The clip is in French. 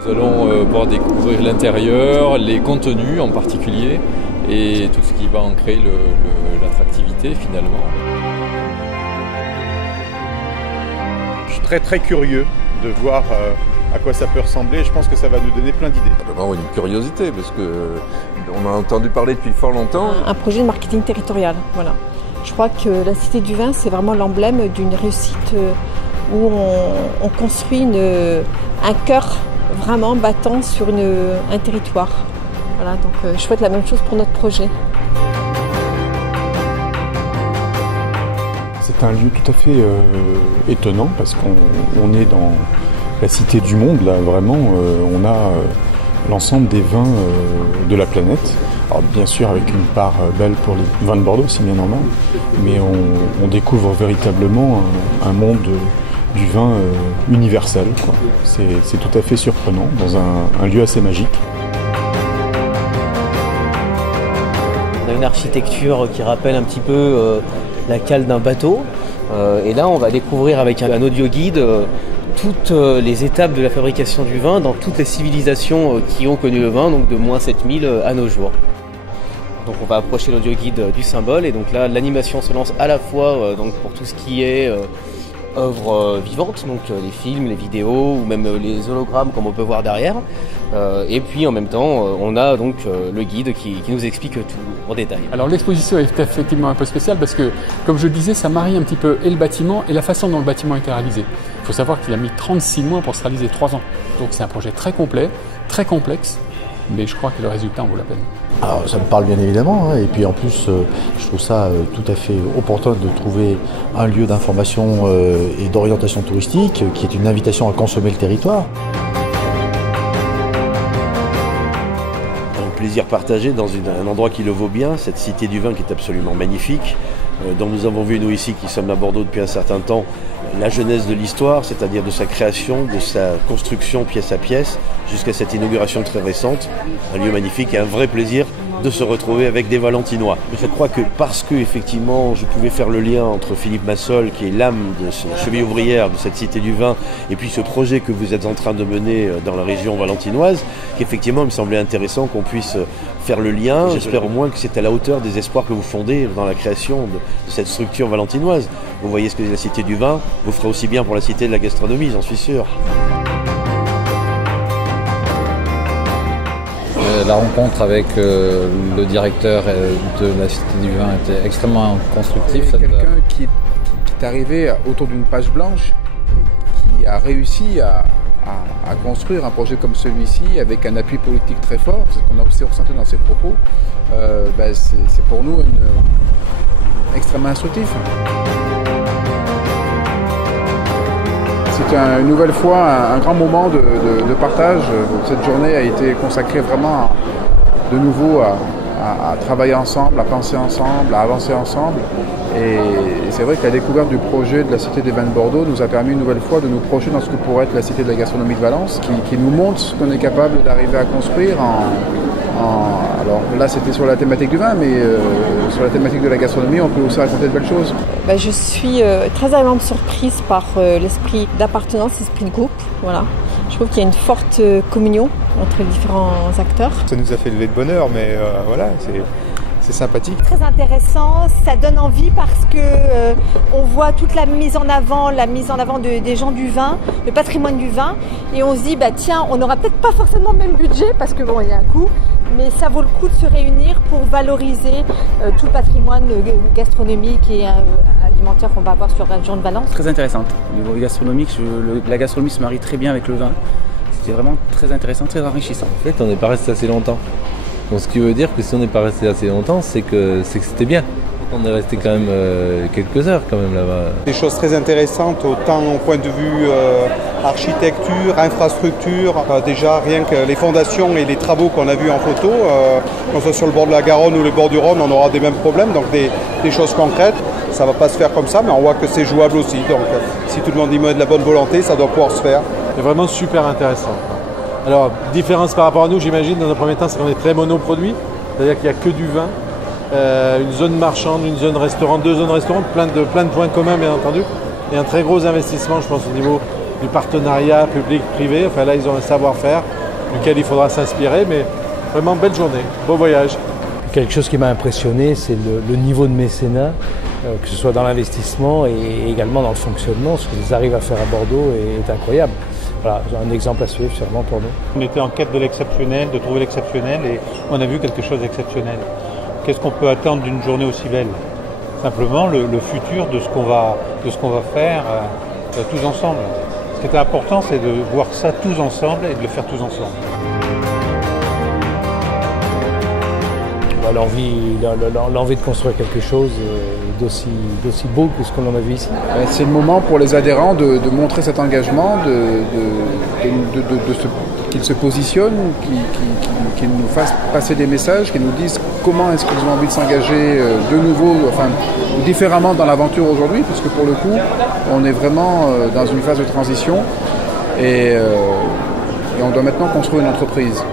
Nous allons pouvoir découvrir l'intérieur, les contenus en particulier, et tout ce qui va en créer l'attractivité finalement. Je suis très curieux de voir à quoi ça peut ressembler. Je pense que ça va nous donner plein d'idées. D'abord une curiosité, parce qu'on a entendu parler depuis fort longtemps. Un projet de marketing territorial, voilà. Je crois que la Cité du Vin, c'est vraiment l'emblème d'une réussite où on construit un cœur vraiment battant sur un territoire. Voilà, donc je souhaite la même chose pour notre projet. C'est un lieu tout à fait étonnant parce qu'on est dans la cité du monde, là vraiment. On a l'ensemble des vins de la planète. Alors bien sûr avec une part belle pour les vins de Bordeaux, c'est bien normal, mais on découvre véritablement un monde du vin universel, quoi. C'est tout à fait surprenant dans un lieu assez magique. On a une architecture qui rappelle un petit peu la cale d'un bateau, et là on va découvrir avec un audio guide toutes les étapes de la fabrication du vin dans toutes les civilisations qui ont connu le vin, donc de moins 7000 à nos jours. Donc on va approcher l'audio guide du symbole, et donc là l'animation se lance à la fois donc pour tout ce qui est œuvres vivantes, donc les films, les vidéos ou même les hologrammes comme on peut voir derrière, et puis en même temps on a donc le guide qui nous explique tout en détail. Alors l'exposition est effectivement un peu spéciale parce que, comme je le disais, ça marie un petit peu et le bâtiment et la façon dont le bâtiment a été réalisé. Il faut savoir qu'il a mis 36 mois pour se réaliser, 3 ans. Donc c'est un projet très complet, très complexe, mais je crois que le résultat en vaut la peine. Alors, ça me parle bien évidemment, hein, et puis en plus je trouve ça tout à fait opportun de trouver un lieu d'information et d'orientation touristique qui est une invitation à consommer le territoire. Un plaisir partagé dans un endroit qui le vaut bien, cette cité du vin qui est absolument magnifique, dont nous avons vu nous ici qui sommes à Bordeaux depuis un certain temps la genèse de l'histoire, c'est-à-dire de sa création, de sa construction pièce à pièce, jusqu'à cette inauguration très récente. Un lieu magnifique et un vrai plaisir de se retrouver avec des Valentinois. Je crois que parce que effectivement je pouvais faire le lien entre Philippe Massol, qui est l'âme de la cheville ouvrière de cette cité du vin, et puis ce projet que vous êtes en train de mener dans la région valentinoise, qu'effectivement il me semblait intéressant qu'on puisse faire le lien. J'espère au moins que c'est à la hauteur des espoirs que vous fondez dans la création de cette structure valentinoise. Vous voyez ce que la cité du vin vous fera aussi bien pour la cité de la gastronomie, j'en suis sûr. La rencontre avec le directeur de la Cité du Vin était extrêmement constructive. C'est quelqu'un qui est arrivé autour d'une page blanche et qui a réussi à construire un projet comme celui-ci avec un appui politique très fort, c'est ce qu'on a aussi ressenti dans ses propos. C'est pour nous extrêmement instructif. C'est une nouvelle fois un grand moment de partage. Cette journée a été consacrée vraiment de nouveau à travailler ensemble, à penser ensemble, à avancer ensemble. Et c'est vrai que la découverte du projet de la Cité des Vins de Bordeaux nous a permis une nouvelle fois de nous projeter dans ce que pourrait être la Cité de la gastronomie de Valence, qui nous montre ce qu'on est capable d'arriver à construire alors là c'était sur la thématique du vin, mais sur la thématique de la gastronomie on peut aussi raconter de belles choses. Je suis très agréablement surprise par l'esprit d'appartenance, l'esprit de groupe. Voilà. Je trouve qu'il y a une forte communion entre les différents acteurs. Ça nous a fait lever de bonheur, mais voilà, c'est sympathique. Très intéressant, ça donne envie parce que on voit toute la mise en avant des gens du vin, le patrimoine du vin, et on se dit tiens, on n'aura peut-être pas forcément le même budget parce que bon, il y a un coût, mais ça vaut le coup de se réunir pour valoriser tout le patrimoine gastronomique et alimentaire qu'on va avoir sur la région de Valence. Très intéressante. Au niveau gastronomique, la gastronomie se marie très bien avec le vin. C'était vraiment très intéressant, très enrichissant. En fait, on n'est pas resté assez longtemps. Donc, ce qui veut dire que si on n'est pas resté assez longtemps, c'est que c'était bien. On est resté quand même quelques heures quand même là-bas. Des choses très intéressantes, autant au point de vue architecture, infrastructure. Déjà rien que les fondations et les travaux qu'on a vus en photo, qu'on soit sur le bord de la Garonne ou le bord du Rhône, on aura des mêmes problèmes, donc des choses concrètes. Ça ne va pas se faire comme ça, mais on voit que c'est jouable aussi. Donc si tout le monde y met de la bonne volonté, ça doit pouvoir se faire. C'est vraiment super intéressant. Alors, différence par rapport à nous, j'imagine, dans un premier temps, c'est qu'on est très monoproduit, c'est-à-dire qu'il n'y a que du vin, une zone marchande, une zone restaurant, 2 zones restaurant, plein de points communs, bien entendu, et un très gros investissement, je pense, au niveau du partenariat public-privé. Enfin là, ils ont un savoir-faire duquel il faudra s'inspirer, mais vraiment belle journée, beau voyage. Quelque chose qui m'a impressionné, c'est le niveau de mécénat, que ce soit dans l'investissement et également dans le fonctionnement. Ce qu'ils arrivent à faire à Bordeaux est incroyable. Voilà, un exemple à suivre sûrement pour nous. On était en quête de l'exceptionnel, de trouver l'exceptionnel, et on a vu quelque chose d'exceptionnel. Qu'est-ce qu'on peut attendre d'une journée aussi belle? Simplement le futur de ce qu'on va faire tous ensemble. Ce qui était important, c'est de voir ça tous ensemble et de le faire tous ensemble. L'envie de construire quelque chose d'aussi beau que ce qu'on en a vu ici. C'est le moment pour les adhérents de montrer cet engagement, qu'ils se positionnent, qu'ils nous fassent passer des messages, qu'ils nous disent comment est-ce qu'ils ont envie de s'engager de nouveau, enfin différemment dans l'aventure aujourd'hui, parce que pour le coup, on est vraiment dans une phase de transition et on doit maintenant construire une entreprise.